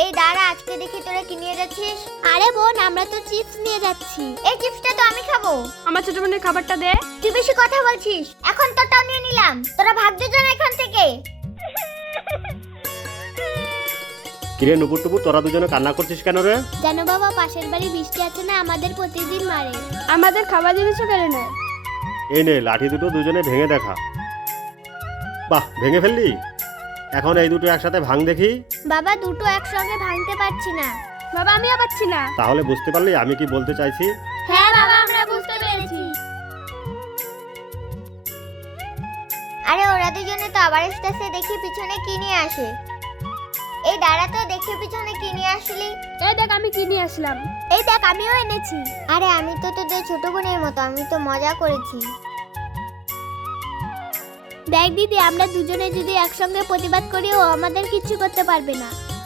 এই দাঁড়া, আজকে দেখি তোরা কি নিয়ে যাচ্ছিস। আরে বোন, আমরা তো চিপস নিয়ে যাচ্ছি। এই চিপসটা তো আমি খাবো। আমার ছোট বোনের খাবারটা দে। তুই বেশি কথা বলছিস, এখন তোরটাও নিয়ে নিলাম। তোরা ভাগ দুজন এখান থেকে। কিরে নুপুর টুপুর, তোরা দুজনে কান্না করছিস কেন রে? জানো বাবা, পাশের বাড়ি বৃষ্টি আছে না, আমাদের প্রতিদিন মারে। আমাদের খাবার জিনিসও কেড়ে নেয়। এই নে লাঠি দুটো দুজনে ভেঙে দেখা। বাহ, ভেঙে ফেললি। এখন এই দুটো একসাথে ভাঙ দেখি। বাবা, দুটো একসঙ্গে ভাঙতে পারছি না। বাবা আমিও পাচ্ছি না। তাহলে বুঝতে পারলি আমি কি বলতে চাইছি। হ্যাঁ বাবা, আমরা বুঝতে পেরেছি। আরে ওরা দুজনে তো আবার এসেছে, দেখি পিছনে কি নিয়ে আসে। এই দাঁড়া তো, দেখি পিছনে কি নিয়ে আসলি। এই দেখ আমি কি নিয়ে আসলাম। এই দেখ, আমিও এনেছি। আরে আমি তো তোদের ছোট বোনের মতো, আমি তো মজা করেছি। দেখ দিদি, আমরা দুজনে যদি একসঙ্গে প্রতিবাদ করি, ও আমাদের কিছু করতে পারবে না।